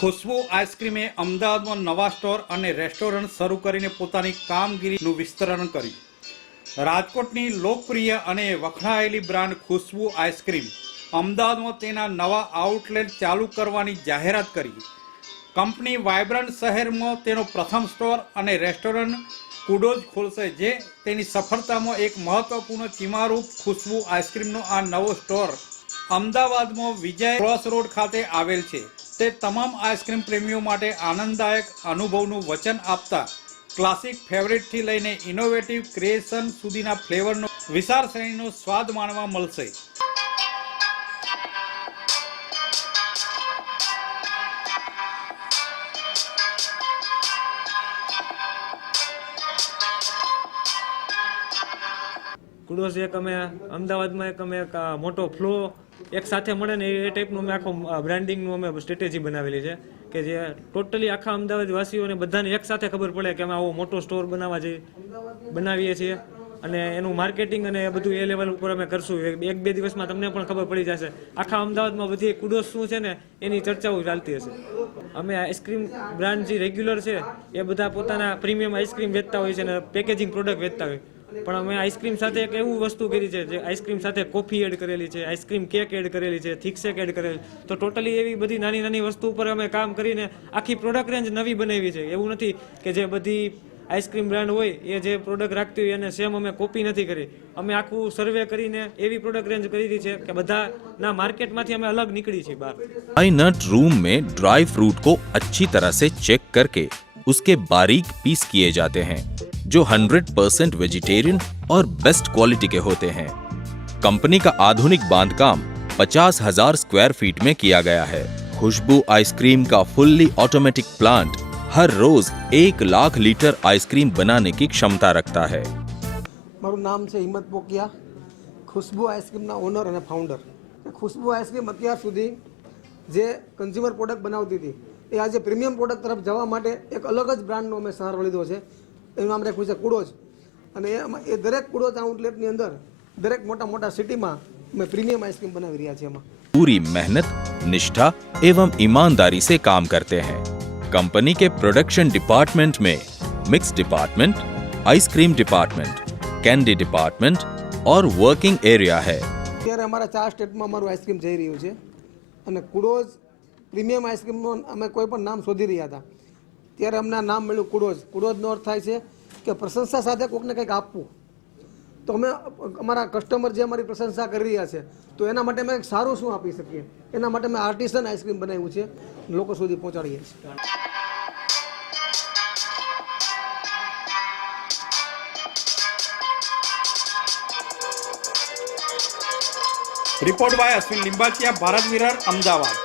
ખુશ્બુ આઈસ્ક્રીમે અમદાવાદમાં નવા સ્ટોર અને રેસ્ટોરન્ટ શરૂ કરીને પોતાની કામગીરીનું વિસ્તરણ કર્યું. રાજકોટની લોકપ્રિય અને વખણાયેલી બ્રાન્ડ ખુશ્બુ આઈસ્ક્રીમ અમદાવાદમાં તેના નવા આઉટલેટ ચાલુ કરવાની જાહેરાત કરી. કંપની વાઇબ્રન્ટ શહેરમાં તેનો પ્રથમ સ્ટોર અને રેસ્ટોરન્ટ કુડોજ ખોલશે, જે તેની સફળતામાં એક મહત્વપૂર્ણ ચીમારૂપ ખુશ્બુ આઈસ્ક્રીમનો આ નવો સ્ટોર અમદાવાદમાં વિજય ક્રોસ રોડ ખાતે આવેલ છે. તે તમામ આઈસ્ક્રીમ પ્રેમીઓ માટે આનંદદાયક અનુભવનું વચન આપતા ક્લાસિક ફેવરેટથી લઈને ઇનોવેટિવ ક્રિએશન સુધીના ફ્લેવરનો વિશાળ શ્રેણીનો સ્વાદ માણવા મળશે. કુડોસ એક અમે અમદાવાદમાં એક અમે મોટો ફ્લો એક સાથે મળે ને એ ટાઈપનું અમે આખો બ્રાન્ડિંગનું અમે સ્ટ્રેટેજી બનાવેલી છે કે જે ટોટલી આખા અમદાવાદ વાસીઓને બધાને એક સાથે ખબર પડે કે અમે આવો મોટો સ્ટોર બનાવવા જઈ બનાવીએ છીએ. અને એનું માર્કેટિંગ અને બધું એ લેવલ ઉપર અમે કરશું. એક બે દિવસમાં તમને પણ ખબર પડી જશે. આખા અમદાવાદમાં બધી કુડોસ શું છે ને એની ચર્ચાઓ ચાલતી હશે. અમે આઈસ્ક્રીમ બ્રાન્ડ જે રેગ્યુલર છે, એ બધા પોતાના પ્રીમિયમ આઈસ્ક્રીમ વેચતા હોય છે અને પેકેજિંગ પ્રોડક્ટ વેચતા હોય. પણ અમે આઈસ્ક્રીમ સાથે એક એવું વસ્તુ કરી છે જે આઈસ્ક્રીમ સાથે કોફી એડ કરેલી છે આઈસ્ક્રીમ કેક એડ કરેલી છે થિક શેક એડ કરેલી તો ટોટલી એવી બધી નાની નાની વસ્તુ ઉપર અમે કામ કરીને આખી પ્રોડક્ટ રેન્જ નવી બનાવી છે એવું નથી કે જે બધી આઈસ્ક્રીમ બ્રાન્ડ હોય એ જે પ્રોડક્ટ રાખતી હોય એને સેમ અમે કોપી નથી કરી અમે આખું સર્વે કરીને એવી પ્રોડક્ટ રેન્જ કરી છે કે બધાના માર્કેટમાંથી અમે અલગ નીકળી છીએ બહાર ड्राई नट रूम में ड्राई फ्रूट को अच्छी तरह से चेक करके उसके बारीक पीस किए जाते हैं जो 100% वेजिटेरियन और बेस्ट क्वालिटी के होते हैं कंपनी का आधुनिक बांधकाम पचास हजार स्क्वायर फीट में किया गया है खुशबू आइसक्रीम का फुल्ली ऑटोमेटिक प्लांट हर रोज एक लाख लीटर आइसक्रीम बनाने की क्षमता रखता है મારું નામ છે હિંમત પોકિયા ખુશ્બુ આઈસ્ક્રીમના ઓનર અને ફાઉન્ડર ખુશ્બુ આઈસ્ક્રીમ અત્યાર સુધી જે કન્ઝ્યુમર પ્રોડક્ટ બનાવતી હતી એ આજે પ્રીમિયમ પ્રોડક્ટ તરફ જવા માટે એક અલગ જ બ્રાન્ડનો અમે સહારો લીધો છે એનું નામ રાખ્યું છે કુડોજ અને એમાં એ દરેક કુડોજ આઉટલેટની અંદર દરેક મોટા મોટા સિટીમાં અમે પ્રીમિયમ આઈસ્ક્રીમ બનાવી રહ્યા છીએ એમાં पूरी मेहनत निष्ठा एवं ईमानदारी से काम करते हैं कंपनी के प्रोडक्शन डिपार्टमेंट में mix department ice cream department candy department और वर्किंग एरिया है અત્યારે અમારા ચાર સ્ટેટમાં અમારું આઈસ્ક્રીમ જઈ રહ્યું છે અને કુડોઝ પ્રીમિયમ આઈસ્ક્રીમનું અમે કોઈ પણ નામ શોધી રહ્યા હતા ત્યારે અમને નામ મળ્યું કુડોજ. કુડોજનો અર્થ થાય છે કે પ્રશંસા સાથે કોઈકને કંઈક આપવું. તો અમે અમારા કસ્ટમર જે અમારી પ્રશંસા કરી રહ્યા છે, તો એના માટે અમે સારું શું આપી શકીએ? એના માટે અમે આર્ટિસન આઈસ્ક્રીમ બનાવ્યું છે. લોકો સુધી પહોંચાડીએ છીએ. Report by Ashwin Limbachiya Bharat Virar Ahmedabad